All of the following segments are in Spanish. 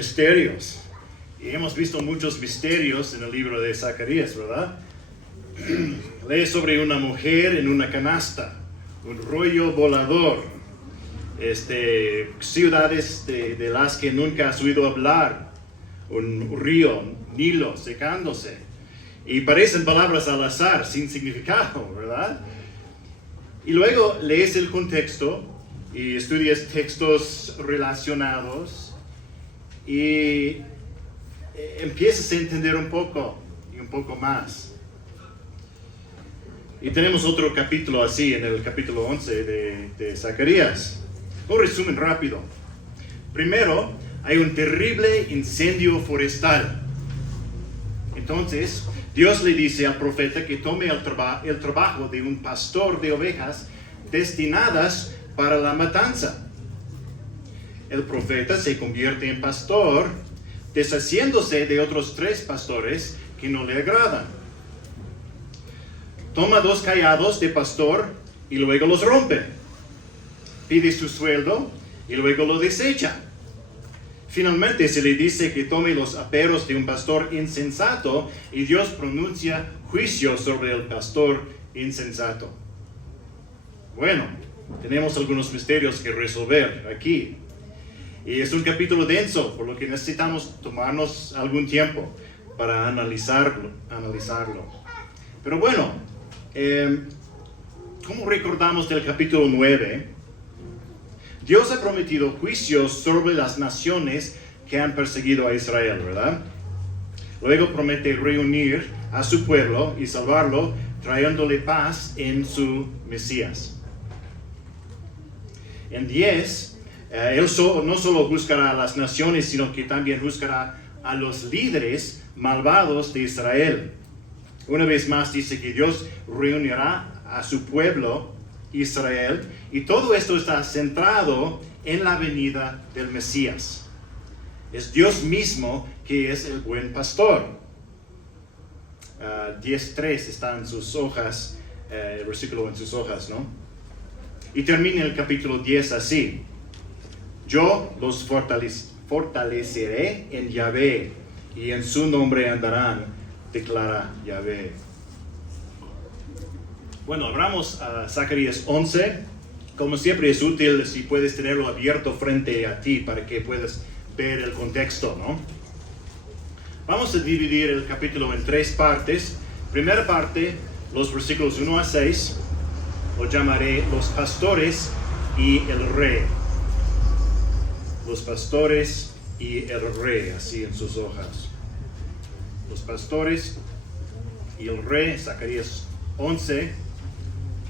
Misterios. Y hemos visto muchos misterios en el libro de Zacarías, ¿verdad? Lee sobre una mujer en una canasta, un rollo volador, ciudades de las que nunca has oído hablar, un río, Nilo, secándose. Y parecen palabras al azar, sin significado, ¿verdad? Y luego lees el contexto y estudias textos relacionados y empiezas a entender un poco y un poco más. Y tenemos otro capítulo así, en el capítulo 11 de Zacarías. Un resumen rápido. Primero, hay un terrible incendio forestal. Entonces, Dios le dice al profeta que tome el trabajo de un pastor de ovejas destinadas para la matanza. El profeta se convierte en pastor, deshaciéndose de otros 3 pastores que no le agradan. Toma 2 callados de pastor y luego los rompe. Pide su sueldo y luego lo desecha. Finalmente se le dice que tome los aperos de un pastor insensato y Dios pronuncia juicio sobre el pastor insensato. Bueno, tenemos algunos misterios que resolver aquí. Y es un capítulo denso, por lo que necesitamos tomarnos algún tiempo para analizarlo. Pero bueno, como recordamos del capítulo 9, Dios ha prometido juicios sobre las naciones que han perseguido a Israel, ¿verdad? Luego promete reunir a su pueblo y salvarlo, trayéndole paz en su Mesías. En 10, Él no solo juzgará a las naciones, sino que también juzgará a los líderes malvados de Israel. Una vez más dice que Dios reunirá a su pueblo Israel, y todo esto está centrado en la venida del Mesías. Es Dios mismo que es el buen pastor. 10:3 está en sus hojas, el versículo en sus hojas, ¿no? Y termina el capítulo 10 así: yo los fortaleceré en Yahvé, y en su nombre andarán, declara Yahvé. Bueno, abramos a Zacarías 11. Como siempre es útil si puedes tenerlo abierto frente a ti para que puedas ver el contexto, ¿no? Vamos a dividir el capítulo en 3 partes. Primera parte, los versículos 1 a 6, lo llamaré los pastores y el rey. Los pastores y el rey, así en sus hojas. Los pastores y el rey, Zacarías 11,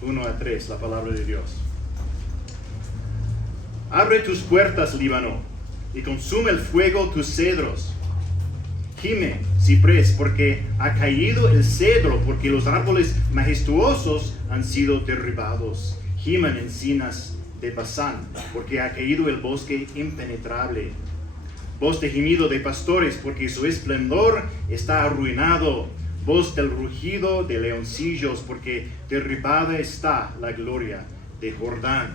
1 a 3, la palabra de Dios. Abre tus puertas, Líbano, y consume el fuego tus cedros. Gime, ciprés, porque ha caído el cedro, porque los árboles majestuosos han sido derribados. Giman encinas de Basán, porque ha caído el bosque impenetrable. Voz de gemido de pastores, porque su esplendor está arruinado. Voz del rugido de leoncillos, porque derribada está la gloria de Jordán.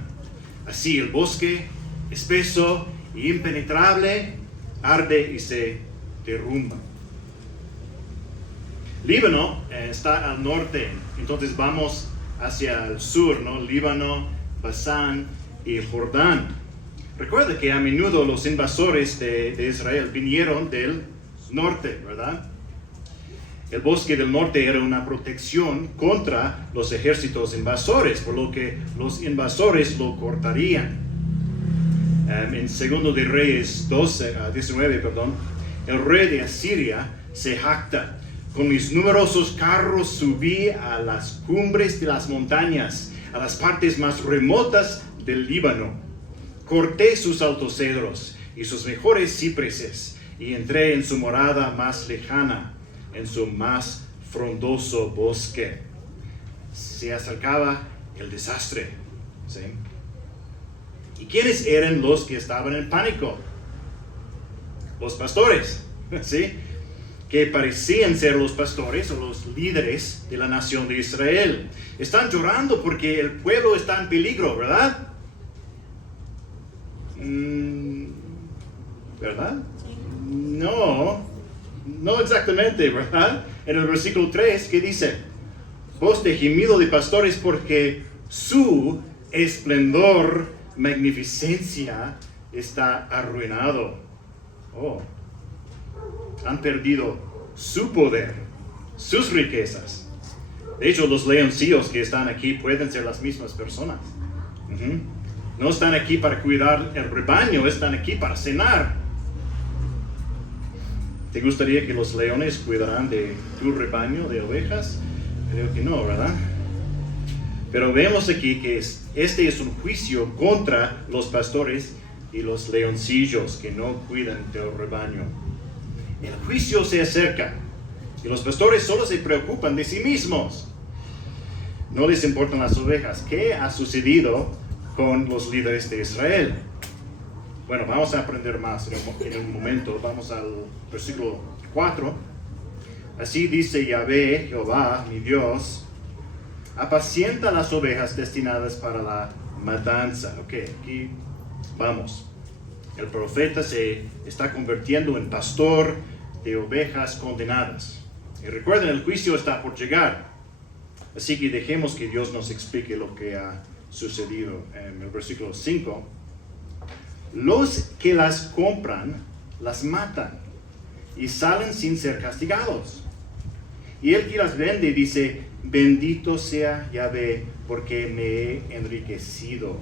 Así el bosque, espeso y impenetrable, arde y se derrumba. Líbano está al norte, entonces vamos hacia el sur, ¿no? Líbano, Basán y Jordán. Recuerda que a menudo los invasores de Israel vinieron del norte, ¿verdad? El bosque del norte era una protección contra los ejércitos invasores, por lo que los invasores lo cortarían. En 2 de Reyes 19, el rey de Asiria se jacta: con mis numerosos carros subí a las cumbres de las montañas, a las partes más remotas del Líbano. Corté sus altos cedros y sus mejores cipreses, y entré en su morada más lejana, en su más frondoso bosque. Se acercaba el desastre, ¿sí? ¿Y quiénes eran los que estaban en pánico? Los pastores, ¿sí? Que parecían ser los pastores o los líderes de la nación de Israel. Están llorando porque el pueblo está en peligro, ¿verdad? ¿Verdad? No exactamente, ¿verdad? En el versículo 3, ¿qué dice? Voz de gemido de pastores porque su esplendor, magnificencia está arruinado. Oh, han perdido su poder, sus riquezas. De hecho, los leoncillos que están aquí pueden ser las mismas personas. No están aquí para cuidar el rebaño, están aquí para cenar. ¿Te gustaría que los leones cuidaran de tu rebaño de ovejas? Creo que no, ¿verdad? Pero vemos aquí que este es un juicio contra los pastores y los leoncillos que no cuidan del rebaño. El juicio se acerca y los pastores solo se preocupan de sí mismos. No les importan las ovejas. ¿Qué ha sucedido con los líderes de Israel? Bueno, vamos a aprender más en un momento. Vamos al versículo 4. Así dice Yahvé, Jehová, mi Dios, apacienta las ovejas destinadas para la matanza. Ok, aquí vamos. El profeta se está convirtiendo en pastor de ovejas condenadas. Y recuerden, el juicio está por llegar. Así que dejemos que Dios nos explique lo que ha sucedido. En el versículo 5, los que las compran, las matan y salen sin ser castigados. Y el que las vende dice, bendito sea Yahvé, porque me he enriquecido.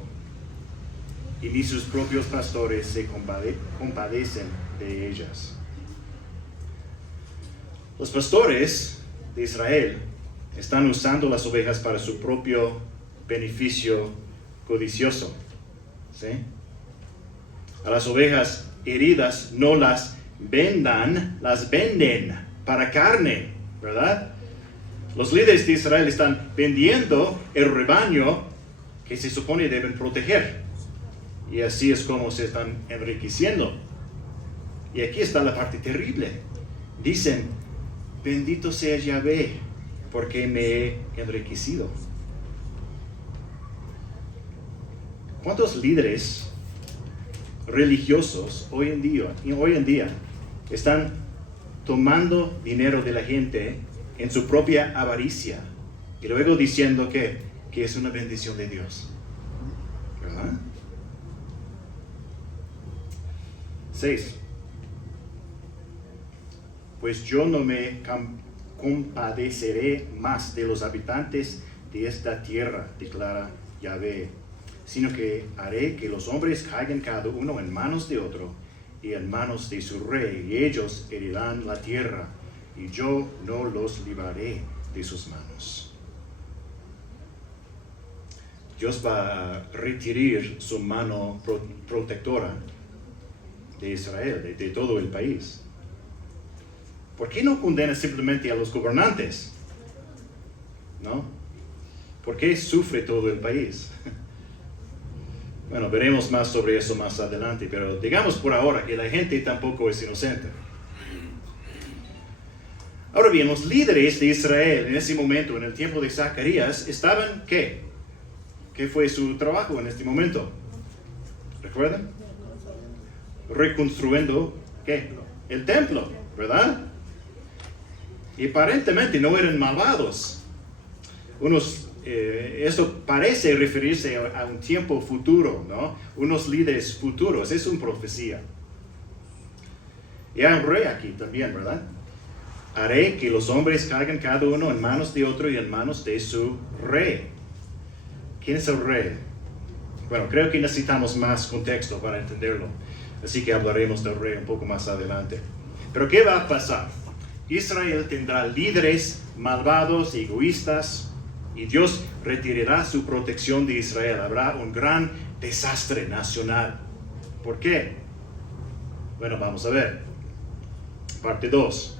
Y ni sus propios pastores se compadecen de ellas. Los pastores de Israel están usando las ovejas para su propio beneficio codicioso. ¿Sí? A las ovejas heridas no las vendan, las venden para carne, ¿verdad? Los líderes de Israel están vendiendo el rebaño que se supone deben proteger. Y así es como se están enriqueciendo. Y aquí está la parte terrible. Dicen, bendito sea Yahvé, porque me he enriquecido. ¿Cuántos líderes religiosos hoy en día están tomando dinero de la gente en su propia avaricia y luego diciendo que es una bendición de Dios? ¿Verdad? 6. Pues yo no me compadeceré más de los habitantes de esta tierra, declara Yahvé, sino que haré que los hombres caigan cada uno en manos de otro y en manos de su rey, y ellos herirán la tierra, y yo no los libraré de sus manos. Dios va a retirar su mano protectora de Israel, de todo el país. ¿Por qué no condena simplemente a los gobernantes? ¿No? ¿Por qué sufre todo el país? Bueno, veremos más sobre eso más adelante, pero digamos por ahora que la gente tampoco es inocente. Ahora bien, los líderes de Israel en ese momento, en el tiempo de Zacarías, estaban, ¿qué? ¿Qué fue su trabajo en este momento? ¿Recuerdan? Reconstruyendo, ¿qué? El templo, ¿verdad? Y aparentemente no eran malvados. Eso parece referirse a un tiempo futuro, ¿no? Unos líderes futuros, es una profecía. Y hay un rey aquí también, ¿verdad? Haré que los hombres caigan cada uno en manos de otro y en manos de su rey. ¿Quién es el rey? Bueno, creo que necesitamos más contexto para entenderlo. Así que hablaremos del rey un poco más adelante. Pero ¿qué va a pasar? Israel tendrá líderes malvados y egoístas, y Dios retirará su protección de Israel. Habrá un gran desastre nacional. ¿Por qué? Bueno, vamos a ver. Parte 2.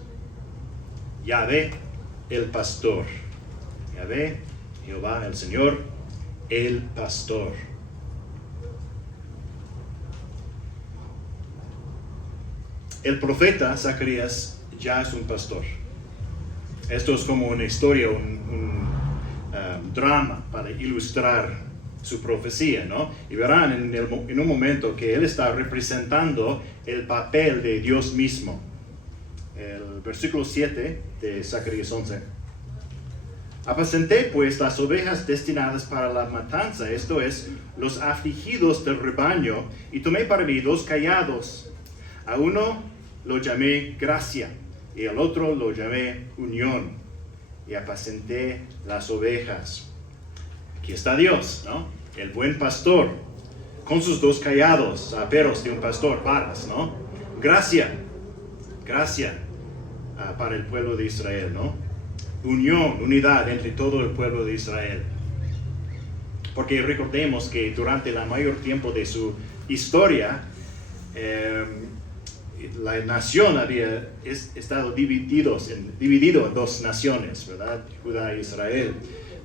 Yahvé, el pastor. Yahvé, Jehová, el Señor, el pastor. El profeta Zacarías ya es un pastor. Esto es como una historia, un drama para ilustrar su profecía, ¿no? Y verán en un momento que él está representando el papel de Dios mismo. El versículo 7 de Zacarías 11. Apacenté pues las ovejas destinadas para la matanza, esto es, los afligidos del rebaño, y tomé para mí 2 callados. A uno lo llamé gracia, y al otro lo llamé unión, y apacenté las ovejas. Aquí está Dios, ¿no? El buen pastor, con sus 2 callados, aperos de un pastor, varas, ¿no? Gracia para el pueblo de Israel, ¿no? Unión, unidad entre todo el pueblo de Israel. Porque recordemos que durante el mayor tiempo de su historia, la nación había estado dividido en 2 naciones, ¿verdad? Judá e Israel.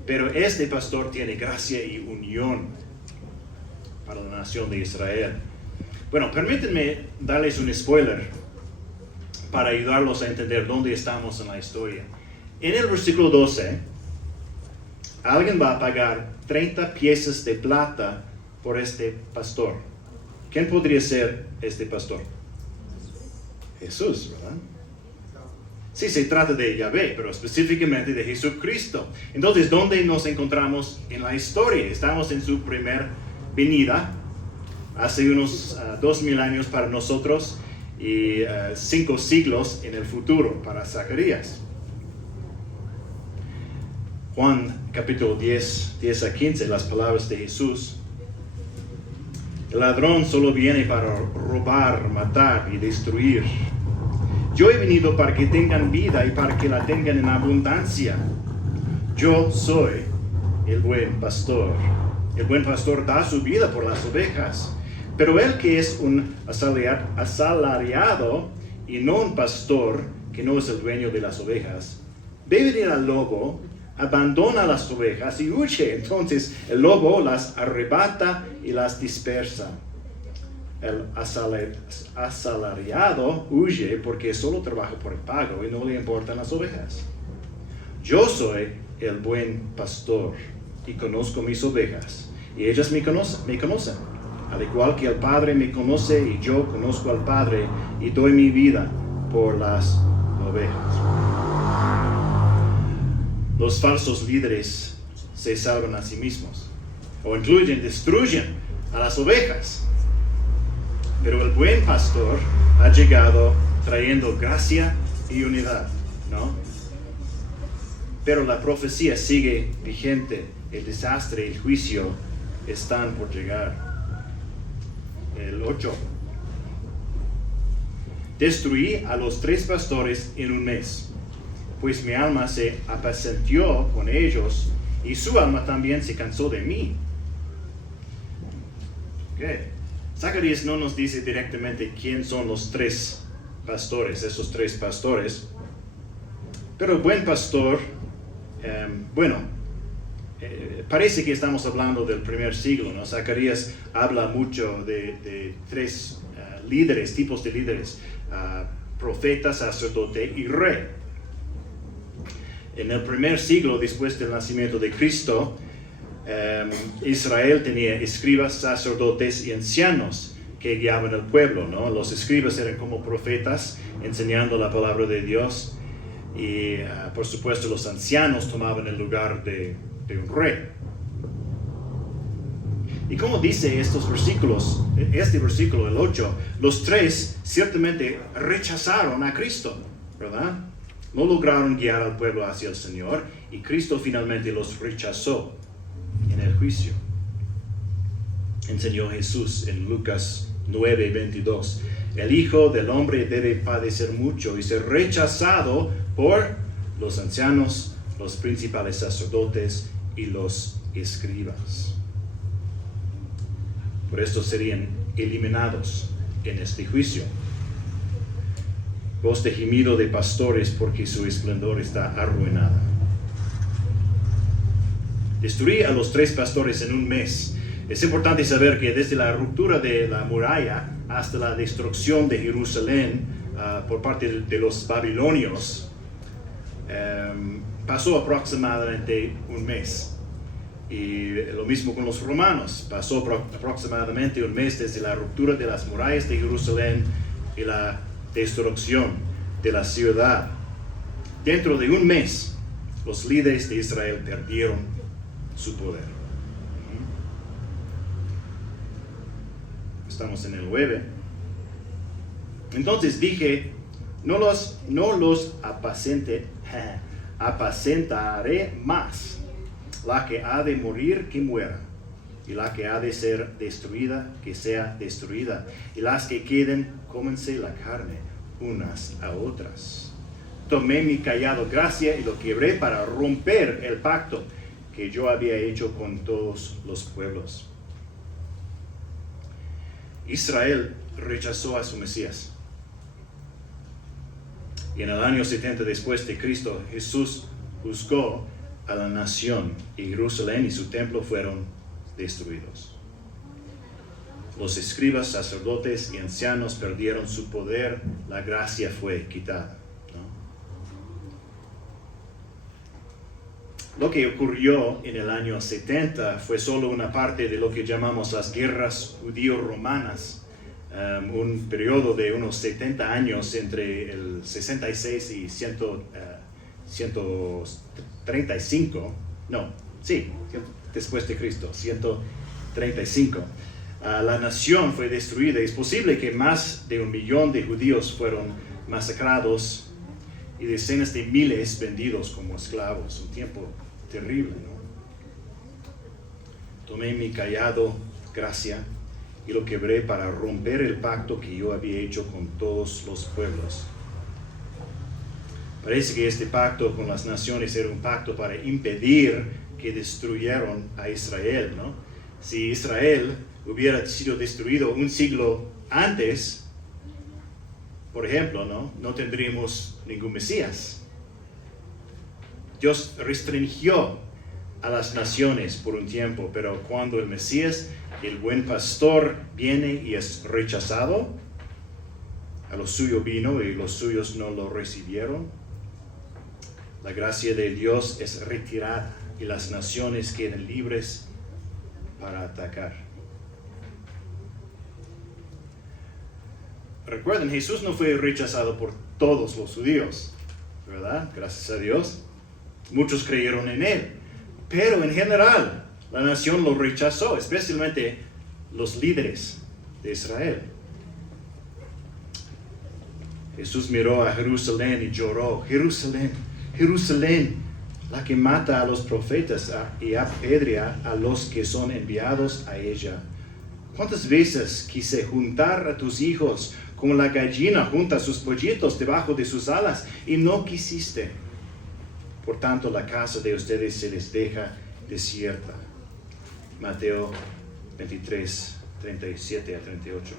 Pero este pastor tiene gracia y unión para la nación de Israel. Bueno, permítanme darles un spoiler para ayudarlos a entender dónde estamos en la historia. En el versículo 12, alguien va a pagar 30 piezas de plata por este pastor. ¿Quién podría ser este pastor? Jesús, ¿verdad? Sí, se trata de Yahvé, pero específicamente de Jesucristo. Entonces, ¿dónde nos encontramos en la historia? Estamos en su primer venida, hace unos 2000 años para nosotros y 5 siglos en el futuro para Zacarías. Juan capítulo 10 a 15, las palabras de Jesús. El ladrón solo viene para robar, matar y destruir. Yo he venido para que tengan vida y para que la tengan en abundancia. Yo soy el buen pastor. El buen pastor da su vida por las ovejas. Pero el que es un asalariado y no un pastor, que no es el dueño de las ovejas, ve venir al lobo, abandona las ovejas y huye. Entonces el lobo las arrebata y las dispersa. El asalariado huye porque solo trabaja por el pago y no le importan las ovejas. Yo soy el buen pastor y conozco mis ovejas y ellas me conocen. Al igual que el Padre me conoce y yo conozco al Padre y doy mi vida por las ovejas. Los falsos líderes se salvan a sí mismos o destruyen a las ovejas. Pero el buen pastor ha llegado trayendo gracia y unidad, ¿no? Pero la profecía sigue vigente. El desastre y el juicio están por llegar. El 8. Destruí a los 3 pastores en un mes, pues mi alma se apacenció con ellos y su alma también se cansó de mí. Okay. Zacarías no nos dice directamente quién son los 3 pastores, esos 3 pastores. Pero el buen pastor, parece que estamos hablando del primer siglo, ¿no? Zacarías habla mucho de 3 líderes, tipos de líderes, profeta, sacerdote y rey. En el primer siglo, después del nacimiento de Cristo, Israel tenía escribas, sacerdotes y ancianos que guiaban al pueblo, ¿no? Los escribas eran como profetas enseñando la palabra de Dios y por supuesto los ancianos tomaban el lugar de un rey. Y como dice estos versículos, este versículo, el 8, los 3 ciertamente rechazaron a Cristo, ¿verdad? No lograron guiar al pueblo hacia el Señor y Cristo finalmente los rechazó en el juicio. Enseñó Jesús en Lucas 9:22. El Hijo del Hombre debe padecer mucho y ser rechazado por los ancianos, los principales sacerdotes y los escribas. Por esto serían eliminados en este juicio. Voz de gemido de pastores porque su esplendor está arruinado. Destruí a los 3 pastores en un mes. Es importante saber que desde la ruptura de la muralla hasta la destrucción de Jerusalén por parte de los babilonios, pasó aproximadamente un mes. Y lo mismo con los romanos. Pasó aproximadamente un mes desde la ruptura de las murallas de Jerusalén y la destrucción de la ciudad. Dentro de un mes, los líderes de Israel perdieron su poder. Estamos en el 9. Entonces dije, no los apacentaré más. La que ha de morir, que muera, y la que ha de ser destruida, que sea destruida, y las que queden, cómense la carne unas a otras. Tomé mi cayado gracia y lo quebré para romper el pacto que yo había hecho con todos los pueblos. Israel rechazó a su Mesías. Y en el año 70 después de Cristo, Jesús juzgó a la nación, y Jerusalén y su templo fueron destruidos. Los escribas, sacerdotes y ancianos perdieron su poder, la gracia fue quitada, ¿no? Lo que ocurrió en el año 70 fue solo una parte de lo que llamamos las guerras judío-romanas, un periodo de unos 70 años entre el 66 y 135, después de Cristo, 135. La nación fue destruida. Es posible que más de 1 millón de judíos fueron masacrados y decenas de miles vendidos como esclavos. Un tiempo terrible, ¿no? Tomé mi cayado gracia y lo quebré para romper el pacto que yo había hecho con todos los pueblos. Parece que este pacto con las naciones era un pacto para impedir que destruyeran a Israel, ¿no? Si Israel hubiera sido destruido un siglo antes, por ejemplo, no tendríamos ningún Mesías. Dios restringió a las naciones por un tiempo, pero cuando el Mesías, el buen pastor, viene y es rechazado, a lo suyo vino y los suyos no lo recibieron. La gracia de Dios es retirada y las naciones quedan libres para atacar. Recuerden, Jesús no fue rechazado por todos los judíos, ¿verdad? Gracias a Dios. Muchos creyeron en él, pero en general la nación lo rechazó, especialmente los líderes de Israel. Jesús miró a Jerusalén y lloró: Jerusalén, Jerusalén, la que mata a los profetas y apedrea a los que son enviados a ella. ¿Cuántas veces quise juntar a tus hijos como la gallina junta sus pollitos debajo de sus alas, y no quisiste? Por tanto, la casa de ustedes se les deja desierta. Mateo 23, 37 a 38.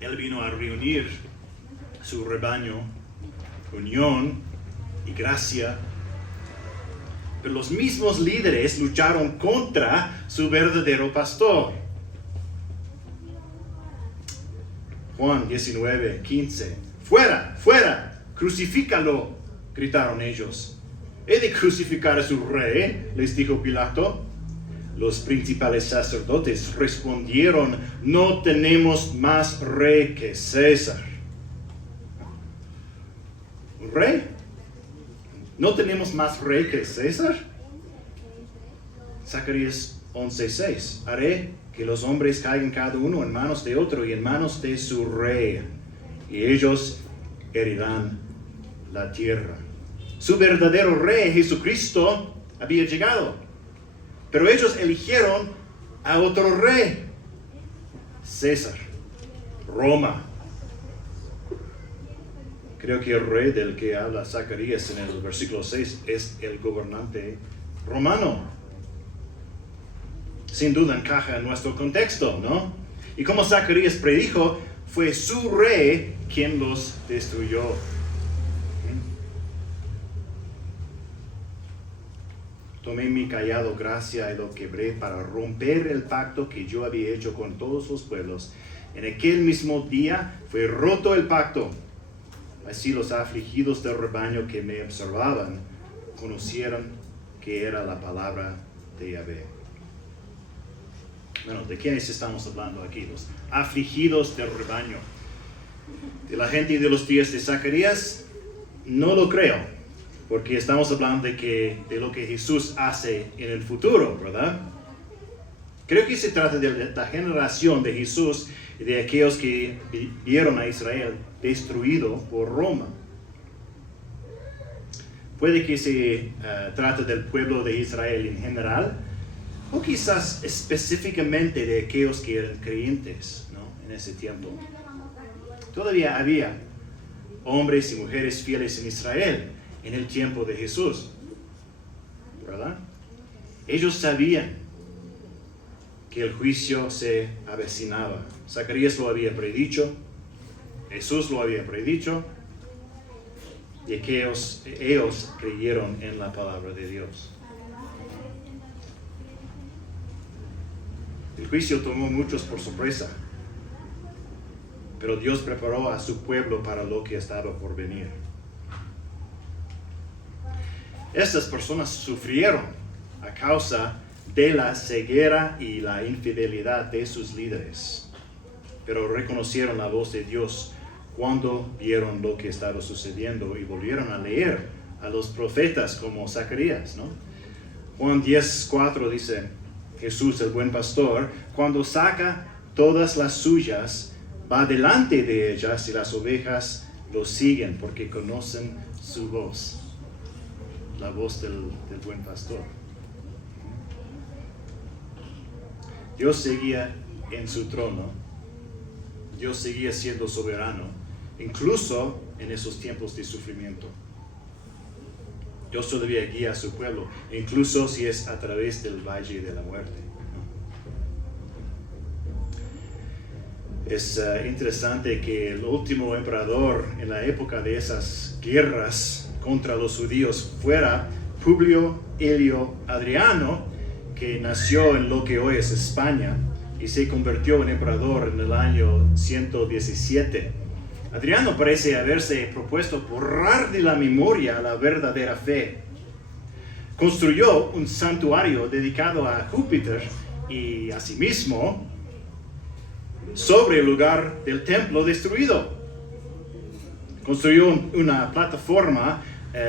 Él vino a reunir su rebaño, unión y gracia, pero los mismos líderes lucharon contra su verdadero pastor. Juan 19, 15. ¡Fuera, fuera! ¡Crucifícalo!, gritaron ellos. ¿He de crucificar a su rey?, les dijo Pilato. Los principales sacerdotes respondieron: no tenemos más rey que César. ¿Un rey? ¿No tenemos más rey que César? Zacarías 11:6. Haré que los hombres caigan cada uno en manos de otro y en manos de su rey, y ellos herirán la tierra. Su verdadero rey, Jesucristo, había llegado, pero ellos eligieron a otro rey, César, Roma. Creo que el rey del que habla Zacarías en el versículo 6 es el gobernante romano. Sin duda encaja en nuestro contexto, ¿no? Y como Zacarías predijo, fue su rey quien los destruyó. Tomé mi cayado gracia y lo quebré para romper el pacto que yo había hecho con todos los pueblos. En aquel mismo día fue roto el pacto. Así los afligidos del rebaño que me observaban conocieron que era la palabra de Yahvé. Bueno, ¿de quiénes estamos hablando aquí? Los afligidos del rebaño. De la gente de los días de Zacarías, no lo creo, porque estamos hablando de lo que Jesús hace en el futuro, ¿verdad? Creo que se trata de la generación de Jesús y de aquellos que vieron a Israel destruido por Roma. Puede que se trate del pueblo de Israel en general, o quizás específicamente de aquellos que eran creyentes, ¿no? En ese tiempo. Todavía había hombres y mujeres fieles en Israel en el tiempo de Jesús, ¿verdad? Ellos sabían que el juicio se avecinaba. Zacarías lo había predicho, Jesús lo había predicho, y que ellos creyeron en la palabra de Dios. El juicio tomó a muchos por sorpresa, pero Dios preparó a su pueblo para lo que estaba por venir. Estas personas sufrieron a causa de la ceguera y la infidelidad de sus líderes, pero reconocieron la voz de Dios cuando vieron lo que estaba sucediendo y volvieron a leer a los profetas como Zacarías, ¿no? Juan 10:4 dice, Jesús, el buen pastor, cuando saca todas las suyas, va delante de ellas y las ovejas lo siguen porque conocen su voz, la voz del buen pastor. Dios seguía en su trono, Dios seguía siendo soberano, incluso en esos tiempos de sufrimiento. Dios todavía guía a su pueblo, incluso si es a través del valle de la muerte. Es interesante que el último emperador en la época de esas guerras contra los judíos fuera Publio Helio Adriano, que nació en lo que hoy es España y se convirtió en emperador en el año 117. Adriano parece haberse propuesto borrar de la memoria la verdadera fe. Construyó un santuario dedicado a Júpiter y a sí mismo sobre el lugar del templo destruido. Construyó una plataforma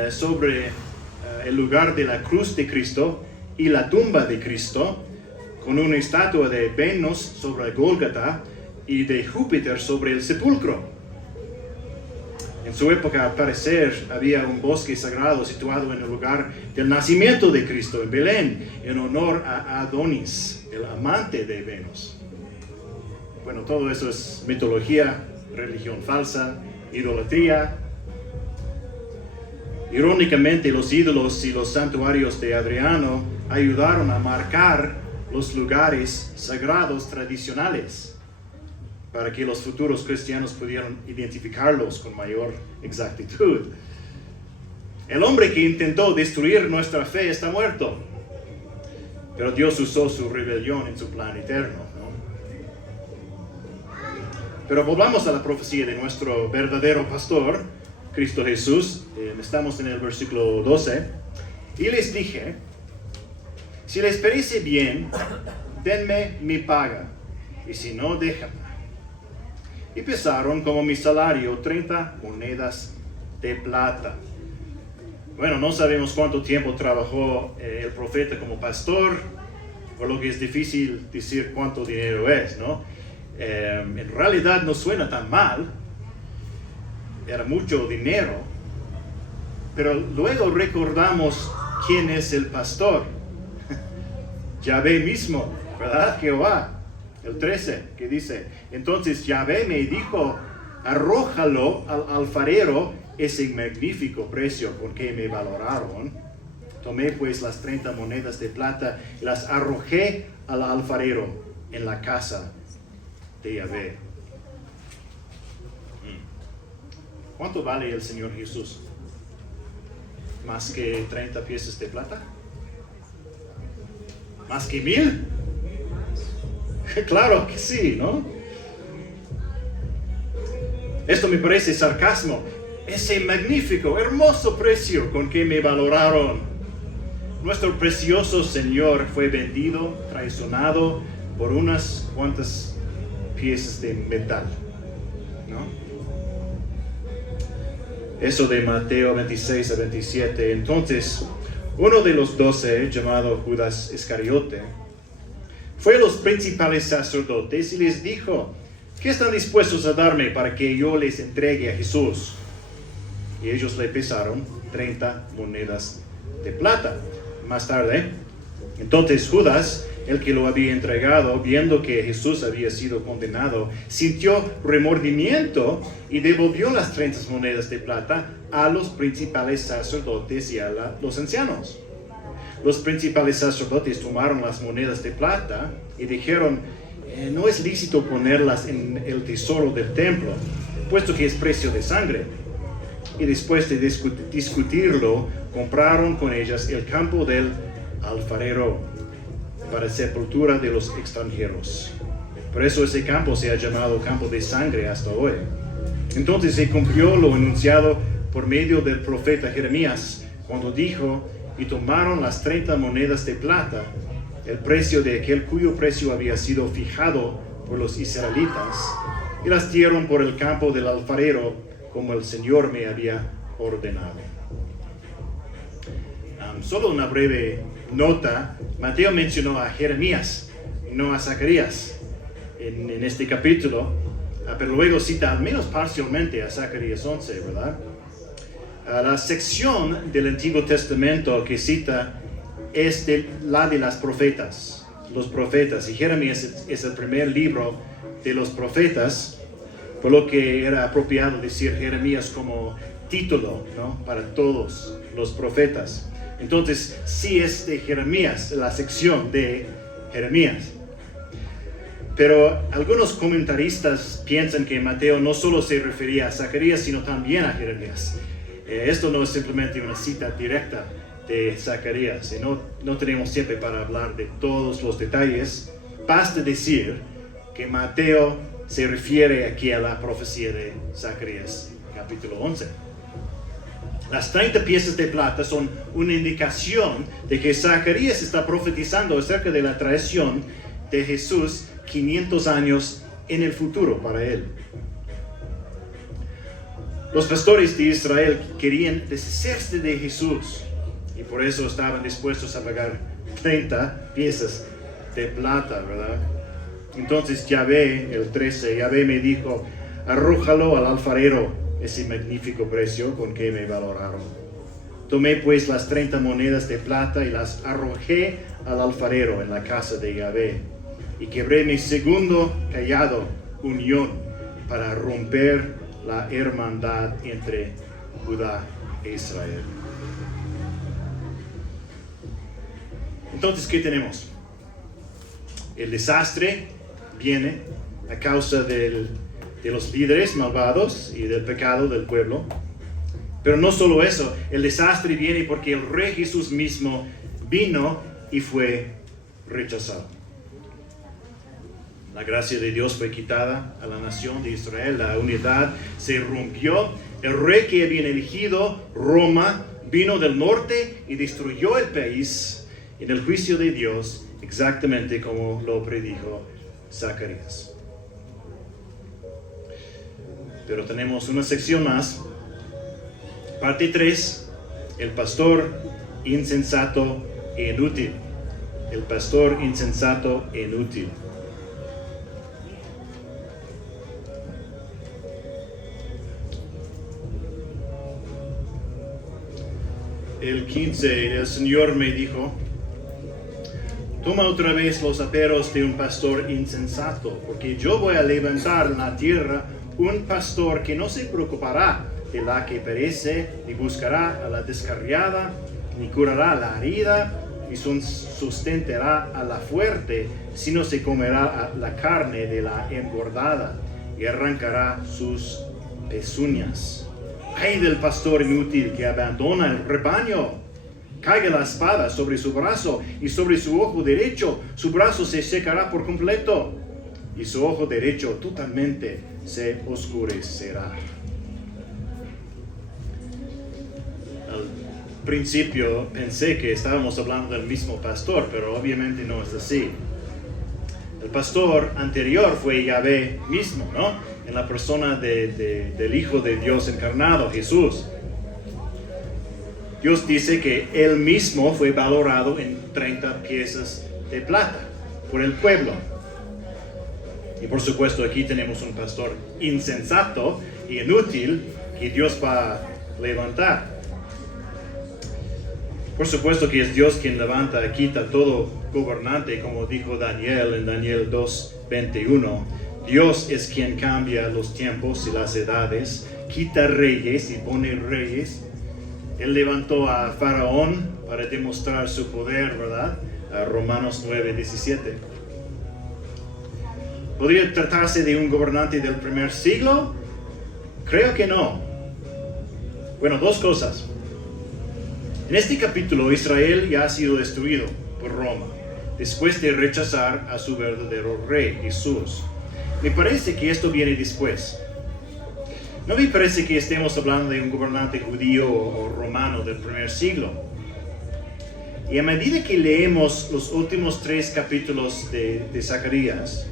sobre el lugar de la cruz de Cristo y la tumba de Cristo, con una estatua de Venus sobre el Gólgota y de Júpiter sobre el sepulcro. En su época, al parecer, había un bosque sagrado situado en el lugar del nacimiento de Cristo, en Belén, en honor a Adonis, el amante de Venus. Bueno, todo eso es mitología, religión falsa, idolatría. Irónicamente, los ídolos y los santuarios de Adriano ayudaron a marcar los lugares sagrados tradicionales, para que los futuros cristianos pudieran identificarlos con mayor exactitud. El hombre que intentó destruir nuestra fe está muerto, pero Dios usó su rebelión en su plan eterno, ¿no? Pero volvamos a la profecía de nuestro verdadero pastor, Cristo Jesús. Estamos en el versículo 12. Y les dije, si les parece bien, denme mi paga, y si no, déjame. Y pesaron como mi salario 30 monedas de plata. Bueno, no sabemos cuánto tiempo trabajó el profeta como pastor, por lo que es difícil decir cuánto dinero es, ¿no? En realidad no suena tan mal, era mucho dinero, pero luego recordamos quién es el pastor. Yahvé mismo, ¿verdad? Jehová. El 13, que dice, entonces Yahvé me dijo, arrójalo al alfarero ese magnífico precio con que me valoraron. Tomé pues las 30 monedas de plata y las arrojé al alfarero en la casa de Yahvé. ¿Cuánto vale el Señor Jesús? ¿Más que 30 piezas de plata? ¿Más que 1000? Claro que sí, ¿no? Esto me parece sarcasmo. Ese magnífico, hermoso precio con que me valoraron. nuestro precioso Señor fue vendido, traicionado por unas cuantas piezas de metal, ¿no? Eso de Mateo 26 a 27. Entonces, uno de los 12, llamado Judas Iscariote, fue a los principales sacerdotes y les dijo: ¿qué están dispuestos a darme para que yo les entregue a Jesús? Y ellos le pesaron 30 monedas de plata. Más tarde, entonces Judas, el que lo había entregado, viendo que Jesús había sido condenado, sintió remordimiento y devolvió las 30 monedas de plata a los principales sacerdotes y a los ancianos. Los principales sacerdotes tomaron las monedas de plata y dijeron: no es lícito ponerlas en el tesoro del templo, puesto que es precio de sangre. Y después de discutirlo, compraron con ellas el campo del alfarero para sepultura de los extranjeros. Por eso ese campo se ha llamado campo de sangre hasta hoy. Entonces se cumplió lo anunciado por medio del profeta Jeremías, cuando dijo: y tomaron las 30 monedas de plata, el precio de aquel cuyo precio había sido fijado por los israelitas, y las dieron por el campo del alfarero, como el Señor me había ordenado. Solo una breve nota: Mateo mencionó a Jeremías y no a Zacarías en este capítulo, pero luego cita al menos parcialmente a Zacarías 11, ¿verdad? La sección del Antiguo Testamento que cita es la de las profetas, los profetas, y Jeremías es el primer libro de los profetas, por lo que era apropiado decir Jeremías como título, ¿no?, para todos los profetas. Entonces, sí es de Jeremías, la sección de Jeremías. Pero algunos comentaristas piensan que Mateo no solo se refería a Zacarías, sino también a Jeremías. Esto no es simplemente una cita directa de Zacarías, y no tenemos tiempo para hablar de todos los detalles. Basta decir que Mateo se refiere aquí a la profecía de Zacarías, capítulo 11. Las 30 piezas de plata son una indicación de que Zacarías está profetizando acerca de la traición de Jesús 500 años en el futuro para él. Los pastores de Israel querían deshacerse de Jesús y por eso estaban dispuestos a pagar 30 piezas de plata, ¿verdad? Entonces Yahvé, el 13, Yahvé me dijo: arrójalo al alfarero, ese magnífico precio con que me valoraron. Tomé pues las 30 monedas de plata y las arrojé al alfarero en la casa de Yahvé, y quebré mi segundo cayado, unión, para romper la hermandad entre Judá e Israel. Entonces, ¿qué tenemos? El desastre viene a causa de los líderes malvados y del pecado del pueblo. Pero no solo eso, el desastre viene porque el Rey Jesús mismo vino y fue rechazado. La gracia de Dios fue quitada a la nación de Israel, la unidad se rompió. El rey que habían elegido, Roma, vino del norte y destruyó el país en el juicio de Dios, exactamente como lo predijo Zacarías. Pero tenemos una sección más, parte 3, el pastor insensato e inútil. El pastor insensato e inútil. El 15, el Señor me dijo: toma otra vez los aperos de un pastor insensato, porque yo voy a levantar en la tierra un pastor que no se preocupará de la que perece, ni buscará a la descarriada, ni curará a la herida, ni sustentará a la fuerte, sino se comerá la carne de la engordada, y arrancará sus pezuñas. ¡Ay del pastor inútil que abandona el rebaño! Caiga la espada sobre su brazo y sobre su ojo derecho, su brazo se secará por completo, y su ojo derecho totalmente se oscurecerá. principio pensé que estábamos hablando del mismo pastor, pero obviamente no es así. El pastor anterior fue Yahvé mismo, ¿no? En la persona del Hijo de Dios encarnado, Jesús. Dios dice que Él mismo fue valorado en 30 piezas de plata por el pueblo. Y por supuesto aquí tenemos un pastor insensato y inútil que Dios va a levantar. Por supuesto que es Dios quien levanta y quita todo gobernante, como dijo Daniel en Daniel 2:21. Dios es quien cambia los tiempos y las edades, quita reyes y pone reyes. Él levantó a Faraón para demostrar su poder, ¿verdad? A Romanos 9:17. ¿Podría tratarse de un gobernante del primer siglo? Creo que no. Bueno, dos cosas. En este capítulo, Israel ya ha sido destruido por Roma, después de rechazar a su verdadero rey, Jesús. Me parece que esto viene después. No me parece que estemos hablando de un gobernante judío o romano del primer siglo. Y a medida que leemos los últimos 3 capítulos de Zacarías,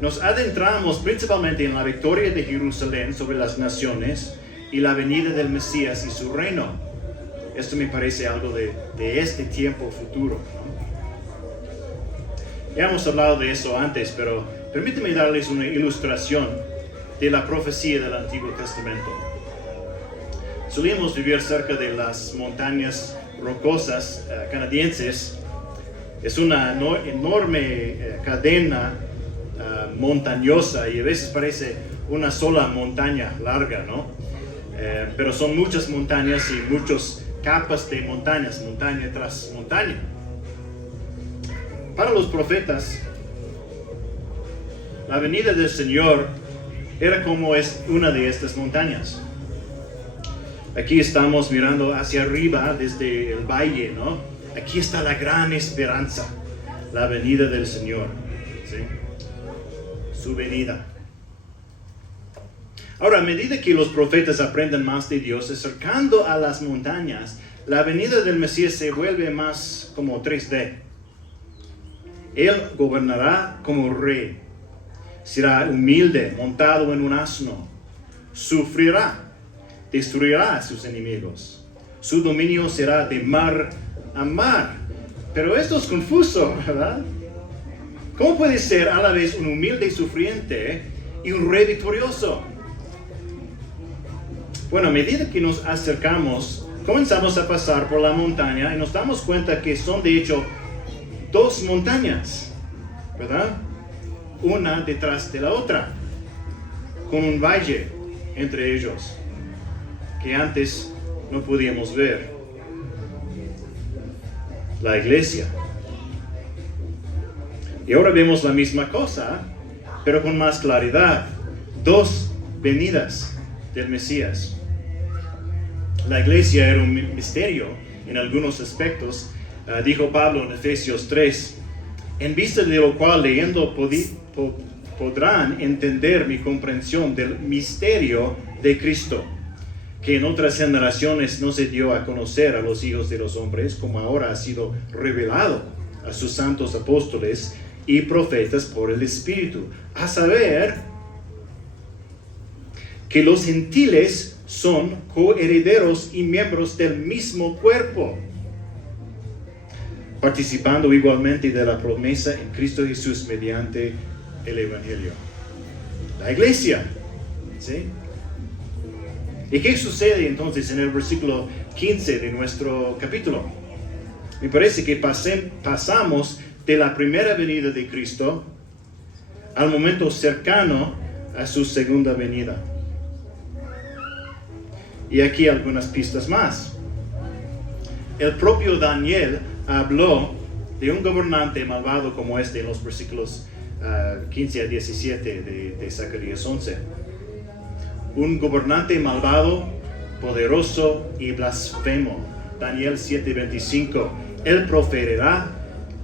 nos adentramos principalmente en la victoria de Jerusalén sobre las naciones y la venida del Mesías y su reino. Esto me parece algo de este tiempo futuro, ¿no? Ya hemos hablado de eso antes, pero permíteme darles una ilustración de la profecía del Antiguo Testamento. Solíamos vivir cerca de las montañas rocosas canadienses. Es una enorme cadena montañosa y a veces parece una sola montaña larga, ¿no? Pero son muchas montañas y muchas capas de montañas, montaña tras montaña. Para los profetas, la venida del Señor era como es una de estas montañas. Aquí estamos mirando hacia arriba desde el valle, ¿no? Aquí está la gran esperanza, la venida del Señor, ¿sí? Su venida. Ahora, a medida que los profetas aprenden más de Dios, acercando a las montañas, la venida del Mesías se vuelve más como 3D. Él gobernará como rey. Será humilde, montado en un asno. Sufrirá, destruirá a sus enemigos. Su dominio será de mar a mar. Pero esto es confuso, ¿verdad? ¿Cómo puede ser a la vez un humilde sufriente y un rey victorioso? Bueno, a medida que nos acercamos, comenzamos a pasar por la montaña y nos damos cuenta que son de hecho 2 montañas, ¿verdad? Una detrás de la otra, con un valle entre ellos, que antes no podíamos ver. La iglesia. Y ahora vemos la misma cosa, pero con más claridad. 2 venidas del Mesías. La iglesia era un misterio en algunos aspectos, dijo Pablo en Efesios 3, en vista de lo cual leyendo podrán entender mi comprensión del misterio de Cristo, que en otras generaciones no se dio a conocer a los hijos de los hombres, como ahora ha sido revelado a sus santos apóstoles y profetas por el Espíritu, a saber que los gentiles son coherederos y miembros del mismo cuerpo, participando igualmente de la promesa en Cristo Jesús mediante el Evangelio. La iglesia, ¿sí? ¿Y qué sucede entonces en el versículo 15 de nuestro capítulo? Me parece que pasamos de la primera venida de Cristo al momento cercano a su segunda venida. Y aquí algunas pistas más. El propio Daniel habló de un gobernante malvado como este en los versículos 15 a 17 de Zacarías 11. Un gobernante malvado, poderoso y blasfemo. Daniel 7:25. Él proferirá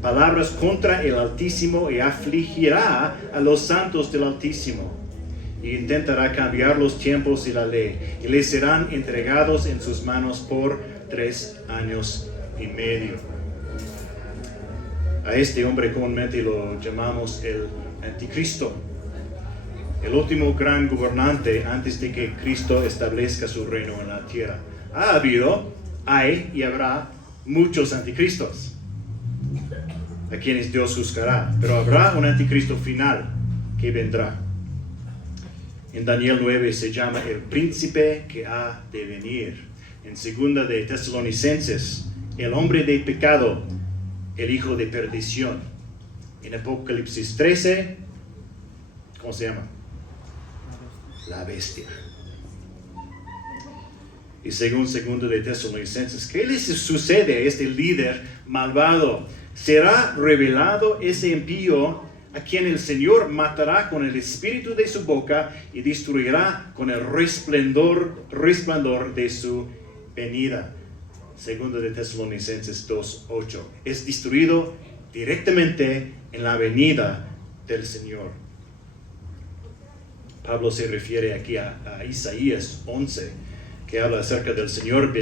palabras contra el Altísimo y afligirá a los santos del Altísimo. Y intentará cambiar los tiempos y la ley, y les serán entregados en sus manos por 3 años y medio. A este hombre comúnmente lo llamamos el anticristo, el último gran gobernante antes de que Cristo establezca su reino en la tierra. Ha habido, hay y habrá muchos anticristos a quienes Dios juzgará, pero habrá un anticristo final que vendrá. En Daniel 9 se llama el príncipe que ha de venir. En 2 de Tesalonicenses, el hombre de pecado, el hijo de perdición. En Apocalipsis 13, ¿cómo se llama? La bestia. Y según 2 de Tesalonicenses, ¿qué les sucede a este líder malvado? Será revelado ese impío a quien el Señor matará con el espíritu de su boca y destruirá con el resplandor de su venida. 2 de Tesalonicenses 2:8. Es destruido directamente en la venida del Señor. Pablo se refiere aquí a Isaías 11, que habla acerca del Señor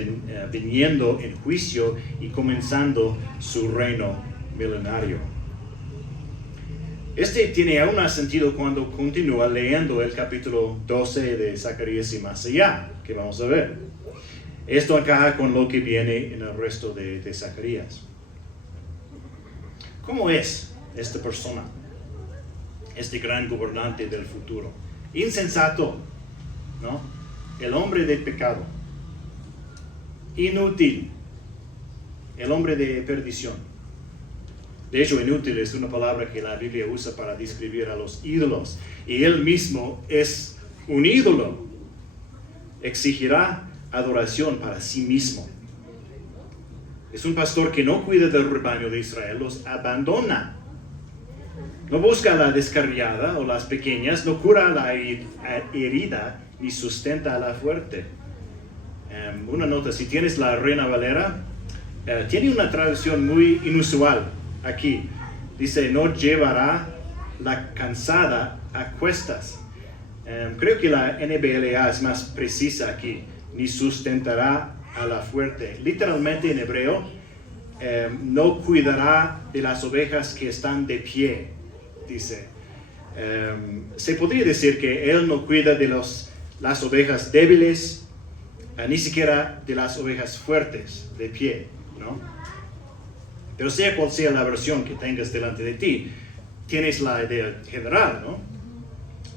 viniendo en juicio y comenzando su reino milenario. Este tiene aún más sentido cuando continúa leyendo el capítulo 12 de Zacarías y más allá, que vamos a ver. Esto encaja con lo que viene en el resto de Zacarías. ¿Cómo es esta persona? Este gran gobernante del futuro. Insensato, ¿no? El hombre de pecado. Inútil. El hombre de perdición. De hecho, inútil es una palabra que la Biblia usa para describir a los ídolos. Y él mismo es un ídolo. Exigirá adoración para sí mismo. Es un pastor que no cuida del rebaño de Israel, los abandona. No busca a la descarriada o las pequeñas, no cura a la herida, ni sustenta a la fuerte. Una nota, si tienes la Reina Valera, tiene una traducción muy inusual aquí. Dice, no llevará la cansada a cuestas. Creo que la NBLA es más precisa aquí. Ni sustentará a la fuerte. Literalmente en hebreo, no cuidará de las ovejas que están de pie, dice. Se podría decir que él no cuida de las ovejas débiles, ni siquiera de las ovejas fuertes, de pie, ¿no? Pero sea cual sea la versión que tengas delante de ti, tienes la idea general, ¿no?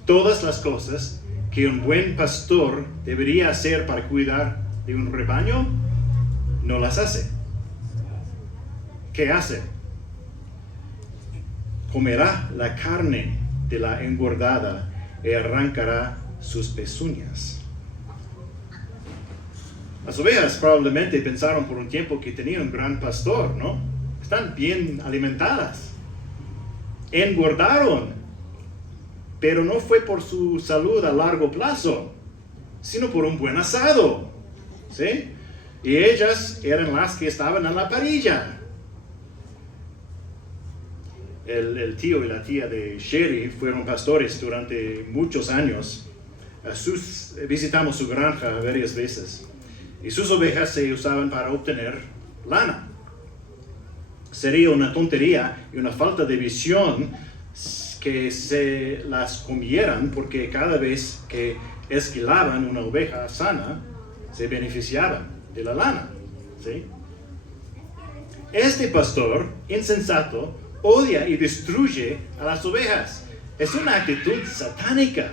Todas las cosas que un buen pastor debería hacer para cuidar de un rebaño, no las hace. ¿Qué hace? Comerá la carne de la engordada y arrancará sus pezuñas. Las ovejas probablemente pensaron por un tiempo que tenían un gran pastor, ¿no? Están bien alimentadas. Engordaron. Pero no fue por su salud a largo plazo, sino por un buen asado, ¿sí? Y ellas eran las que estaban en la parrilla. El tío y la tía de Sherry fueron pastores durante muchos años. Visitamos su granja varias veces. Y sus ovejas se usaban para obtener lana. Sería una tontería y una falta de visión que se las comieran, porque cada vez que esquilaban una oveja sana, se beneficiaban de la lana, ¿sí? Este pastor insensato odia y destruye a las ovejas. Es una actitud satánica.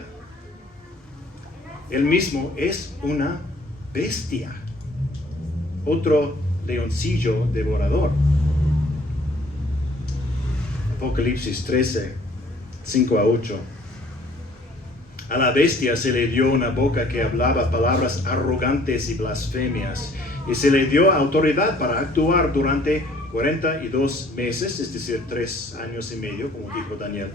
Él mismo es una bestia, otro leoncillo devorador. Apocalipsis 13, 5-8. A la bestia se le dio una boca que hablaba palabras arrogantes y blasfemias, y se le dio autoridad para actuar durante 42 meses, es decir, 3 años y medio, como dijo Daniel.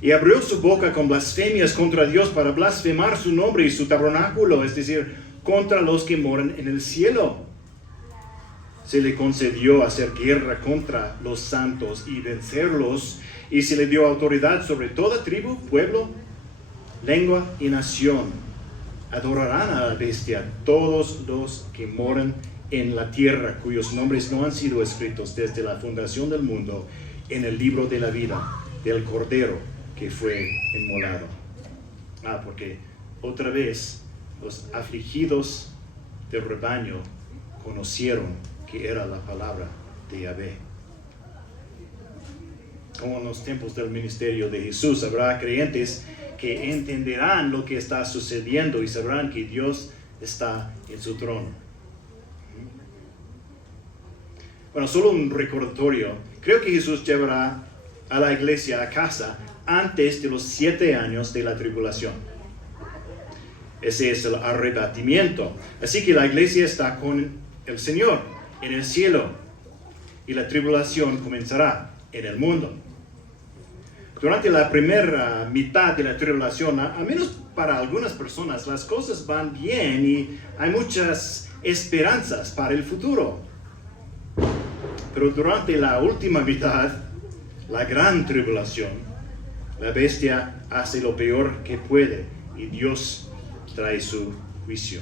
Y abrió su boca con blasfemias contra Dios para blasfemar su nombre y su tabernáculo, es decir, contra los que moran en el cielo. Se le concedió hacer guerra contra los santos y vencerlos, y se le dio autoridad sobre toda tribu, pueblo, lengua y nación. adorarán a la bestia todos los que moran en la tierra, cuyos nombres no han sido escritos desde la fundación del mundo en el libro de la vida del Cordero que fue inmolado. Porque otra vez los afligidos del rebaño conocieron que era la palabra de Yahvé. Como en los tiempos del ministerio de Jesús, habrá creyentes que entenderán lo que está sucediendo y sabrán que Dios está en su trono. Bueno, solo un recordatorio. Creo que Jesús llevará a la iglesia a casa antes de los 7 años de la tribulación. Ese es el arrebatamiento. Así que la iglesia está con el Señor en el cielo y la tribulación comenzará en el mundo. Durante la primera mitad de la tribulación, al menos para algunas personas, las cosas van bien y hay muchas esperanzas para el futuro. Pero durante la última mitad, la gran tribulación, la bestia hace lo peor que puede y Dios trae su juicio.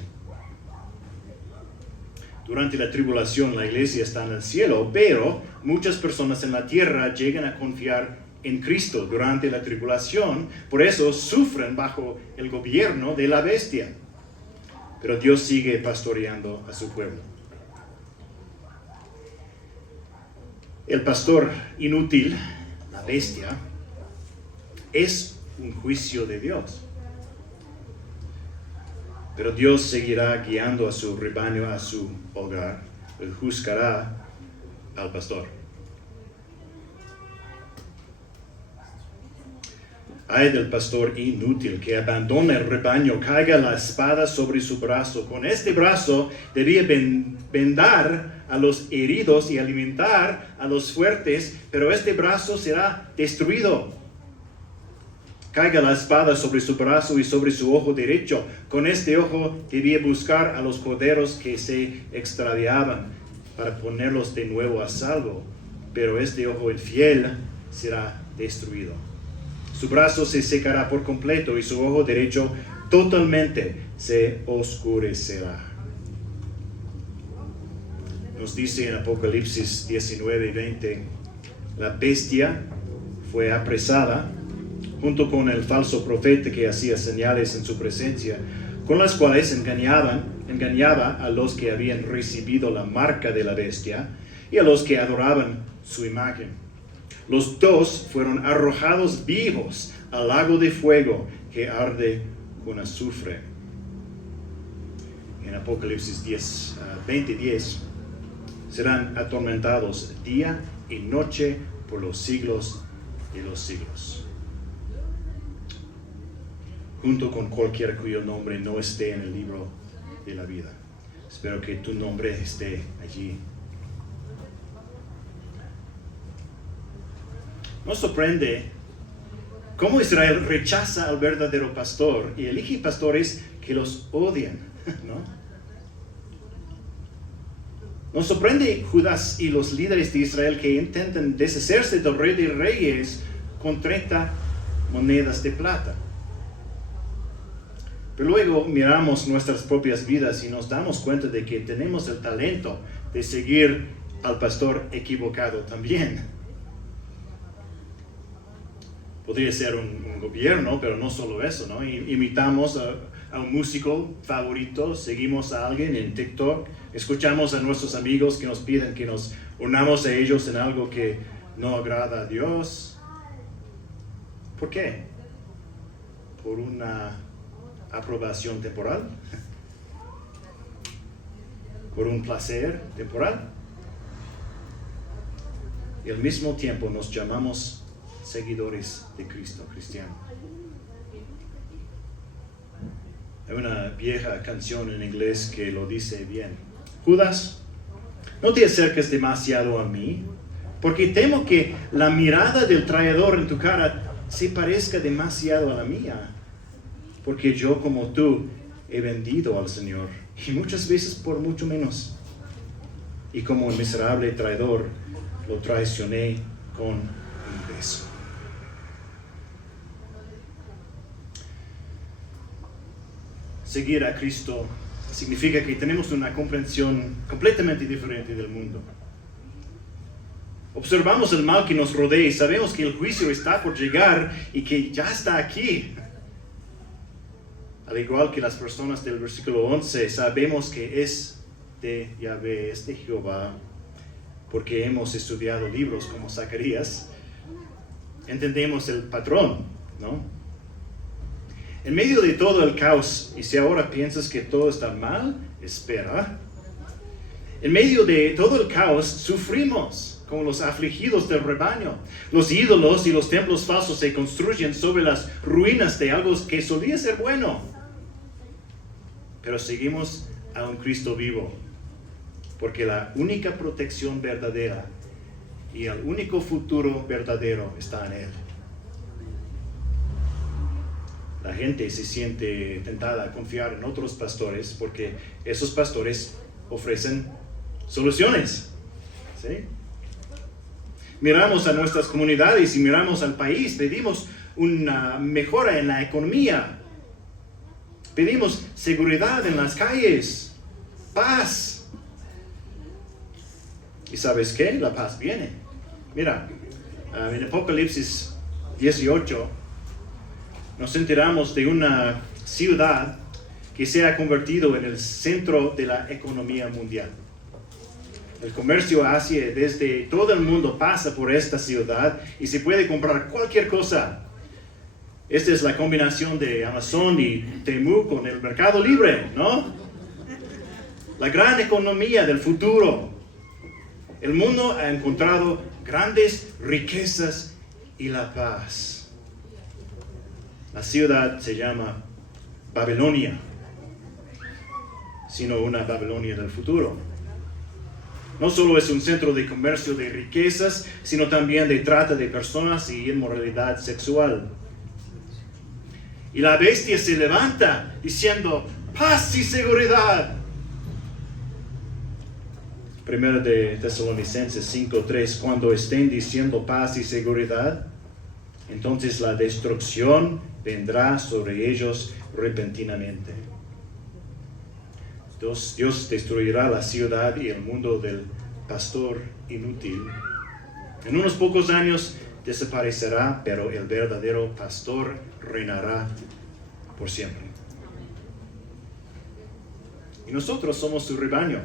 Durante la tribulación, la iglesia está en el cielo, pero muchas personas en la tierra llegan a confiar en Cristo durante la tribulación, por eso sufren bajo el gobierno de la bestia. Pero Dios sigue pastoreando a su pueblo. El pastor inútil, la bestia, es un juicio de Dios. Pero Dios seguirá guiando a su rebaño a su hogar. Él juzgará al pastor. Ay del pastor inútil que abandona el rebaño, caiga la espada sobre su brazo. Con este brazo debía vendar a los heridos y alimentar a los fuertes, pero este brazo será destruido. Caiga la espada sobre su brazo y sobre su ojo derecho. Con este ojo debía buscar a los corderos que se extraviaban para ponerlos de nuevo a salvo, pero este ojo infiel será destruido. Su brazo se secará por completo y su ojo derecho totalmente se oscurecerá. Nos dice en Apocalipsis 19 y 20, la bestia fue apresada junto con el falso profeta que hacía señales en su presencia, con las cuales engañaba a los que habían recibido la marca de la bestia y a los que adoraban su imagen. Los dos fueron arrojados vivos al lago de fuego que arde con azufre. En Apocalipsis 20:10, serán atormentados día y noche por los siglos de los siglos. Junto con cualquier cuyo nombre no esté en el libro de la vida. Espero que tu nombre esté allí. Nos sorprende cómo Israel rechaza al verdadero pastor y elige pastores que los odian, ¿no? Nos sorprende Judas y los líderes de Israel que intentan deshacerse del rey de reyes con 30 monedas de plata. Pero luego miramos nuestras propias vidas y nos damos cuenta de que tenemos el talento de seguir al pastor equivocado también. Podría ser un gobierno, pero no solo eso, ¿no? Imitamos a un músico favorito, seguimos a alguien en TikTok, escuchamos a nuestros amigos que nos piden que nos unamos a ellos en algo que no agrada a Dios. ¿Por qué? ¿Por una aprobación temporal? ¿Por un placer temporal? Y al mismo tiempo nos llamamos seguidores de Cristo, cristianos. Hay una vieja canción en inglés que lo dice bien. Judas, no te acerques demasiado a mí, porque temo que la mirada del traidor en tu cara se parezca demasiado a la mía, porque yo como tú he vendido al Señor, y muchas veces por mucho menos. Y como un miserable traidor, lo traicioné con un beso. seguir a Cristo significa que tenemos una comprensión completamente diferente del mundo. Observamos el mal que nos rodea y sabemos que el juicio está por llegar y que ya está aquí. Al igual que las personas del versículo 11, sabemos que es de Yahvé, es de Jehová, porque hemos estudiado libros como Zacarías. Entendemos el patrón, ¿no? En medio de todo el caos, y si ahora piensas que todo está mal, espera. En medio de todo el caos, sufrimos como los afligidos del rebaño. Los ídolos y los templos falsos se construyen sobre las ruinas de algo que solía ser bueno. Pero seguimos a un Cristo vivo, porque la única protección verdadera y el único futuro verdadero está en Él. La gente se siente tentada a confiar en otros pastores porque esos pastores ofrecen soluciones, ¿sí? Miramos a nuestras comunidades y miramos al país, pedimos una mejora en la economía, pedimos seguridad en las calles, paz. ¿Y sabes qué? La paz viene. Mira, en Apocalipsis 18 nos enteramos de una ciudad que se ha convertido en el centro de la economía mundial. El comercio desde todo el mundo pasa por esta ciudad y se puede comprar cualquier cosa. Esta es la combinación de Amazon y Temu con el mercado libre, ¿no? La gran economía del futuro. El mundo ha encontrado grandes riquezas y la paz. La ciudad se llama Babilonia, sino una Babilonia del futuro. No solo es un centro de comercio de riquezas, sino también de trata de personas y inmoralidad sexual. Y la bestia se levanta diciendo, paz y seguridad. Primero de Tesalonicenses 5:3, cuando estén diciendo paz y seguridad, entonces la destrucción vendrá sobre ellos repentinamente. Dios destruirá la ciudad y el mundo del pastor inútil. En unos pocos años desaparecerá, pero el verdadero pastor reinará por siempre. Y nosotros somos su rebaño.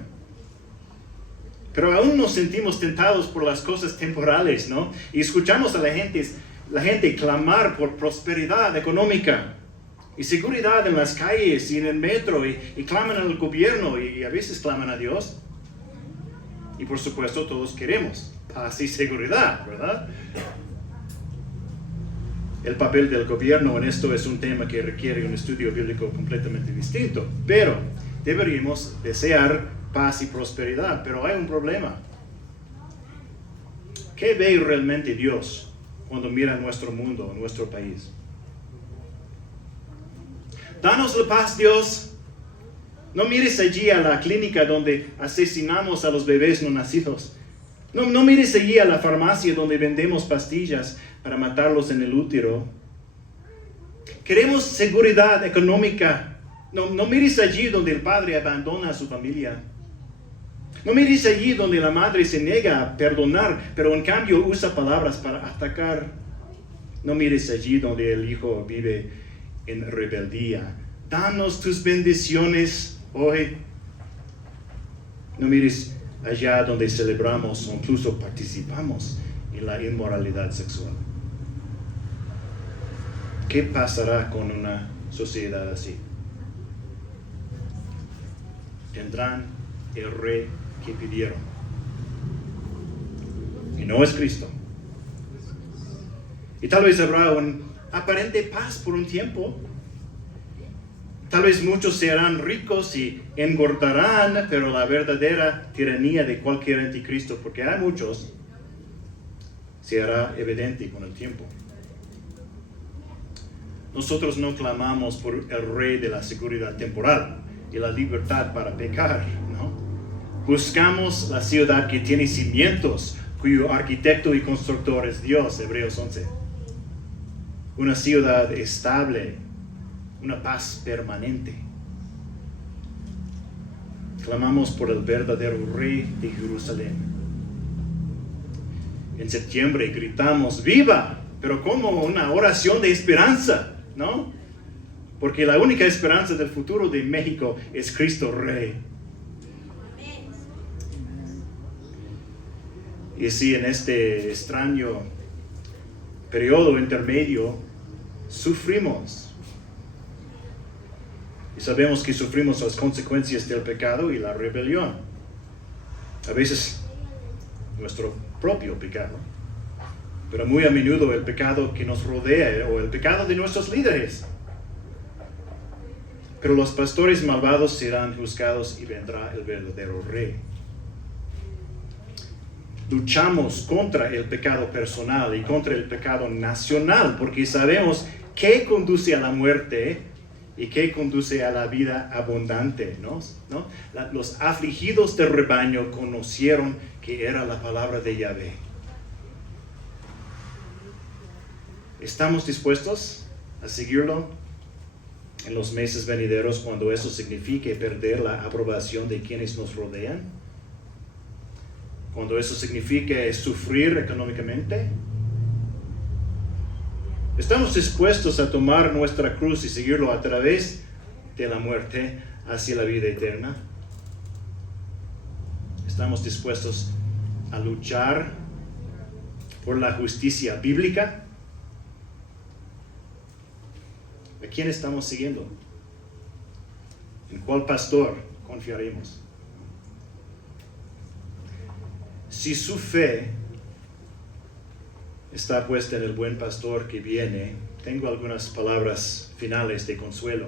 Pero aún nos sentimos tentados por las cosas temporales, ¿no? Y escuchamos a la gente clamar por prosperidad económica y seguridad en las calles y en el metro y claman al gobierno y a veces claman a Dios. Y por supuesto todos queremos paz y seguridad, ¿verdad? El papel del gobierno en esto es un tema que requiere un estudio bíblico completamente distinto, pero deberíamos desear paz y prosperidad, pero hay un problema. ¿Qué ve realmente Dios cuando mira nuestro mundo, nuestro país? Danos la paz, Dios. No mires allí a la clínica donde asesinamos a los bebés no nacidos. No mires allí a la farmacia donde vendemos pastillas para matarlos en el útero. Queremos seguridad económica. No mires allí donde el padre abandona a su familia. No mires allí donde la madre se niega a perdonar, pero en cambio usa palabras para atacar. No mires allí donde el hijo vive en rebeldía. Danos tus bendiciones hoy. No mires allá donde celebramos o incluso participamos en la inmoralidad sexual. ¿Qué pasará con una sociedad así? Tendrán el rey que pidieron. Y no es Cristo. Y tal vez habrá una aparente paz por un tiempo. Tal vez muchos serán ricos y engordarán, pero la verdadera tiranía de cualquier anticristo, porque hay muchos, se hará evidente con el tiempo. Nosotros no clamamos por el rey de la seguridad temporal y la libertad para pecar, ¿no? Buscamos la ciudad que tiene cimientos, cuyo arquitecto y constructor es Dios, Hebreos 11. Una ciudad estable, una paz permanente. clamamos por el verdadero Rey de Jerusalén. En septiembre gritamos ¡viva! Pero como una oración de esperanza, ¿no? Porque la única esperanza del futuro de México es Cristo Rey. Y si en este extraño periodo intermedio sufrimos, y sabemos que sufrimos las consecuencias del pecado y la rebelión, a veces nuestro propio pecado, pero muy a menudo el pecado que nos rodea o el pecado de nuestros líderes. Pero los pastores malvados serán juzgados y vendrá el verdadero Rey. Luchamos contra el pecado personal y contra el pecado nacional, porque sabemos qué conduce a la muerte y qué conduce a la vida abundante, ¿no? Los afligidos del rebaño conocieron que era la palabra de Yahvé. ¿Estamos dispuestos a seguirlo en los meses venideros cuando eso signifique perder la aprobación de quienes nos rodean? Cuando eso signifique sufrir económicamente. ¿Estamos dispuestos a tomar nuestra cruz y seguirlo a través de la muerte hacia la vida eterna? ¿Estamos dispuestos a luchar por la justicia bíblica? ¿A quién estamos siguiendo? ¿En cuál pastor confiaremos? Si su fe está puesta en el buen pastor que viene, tengo algunas palabras finales de consuelo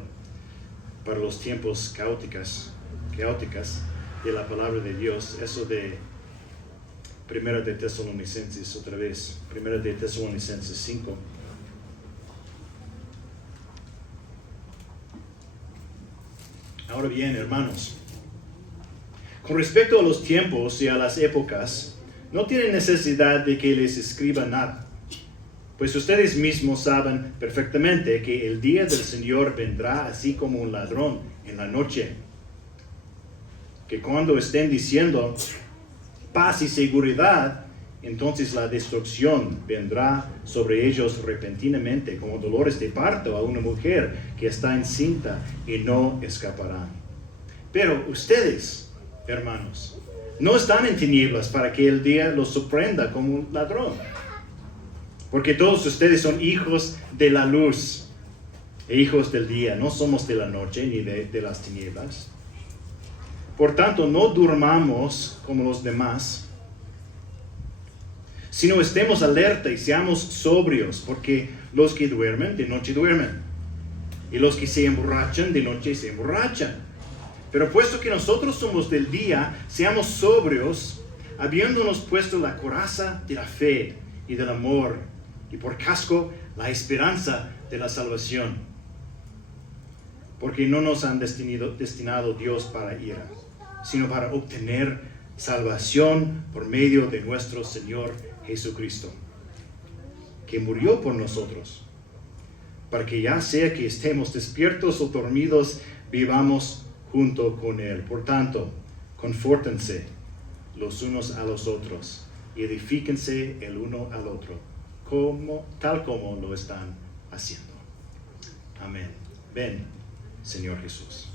para los tiempos caóticas de la palabra de Dios. Eso de Primera de Tesalonicenses, otra vez, Primera de Tesalonicenses 5. Ahora bien, hermanos, con respecto a los tiempos y a las épocas, no tienen necesidad de que les escriba nada, pues ustedes mismos saben perfectamente que el día del Señor vendrá así como un ladrón en la noche, que cuando estén diciendo paz y seguridad, entonces la destrucción vendrá sobre ellos repentinamente, como dolores de parto a una mujer que está encinta, y no escaparán. Pero ustedes, hermanos, no están en tinieblas para que el día los sorprenda como un ladrón, porque todos ustedes son hijos de la luz e hijos del día. No somos de la noche ni de las tinieblas. Por tanto, no durmamos como los demás, sino estemos alerta y seamos sobrios, porque los que duermen, de noche duermen, y los que se emborrachan, de noche se emborrachan. Pero puesto que nosotros somos del día, seamos sobrios, habiéndonos puesto la coraza de la fe y del amor, y por casco la esperanza de la salvación. Porque no nos han destinado Dios para ira, sino para obtener salvación por medio de nuestro Señor Jesucristo, que murió por nosotros, para que ya sea que estemos despiertos o dormidos, vivamos junto con Él. Por tanto, confórtense los unos a los otros y edifíquense el uno al otro, tal como lo están haciendo. Amén. Ven, Señor Jesús.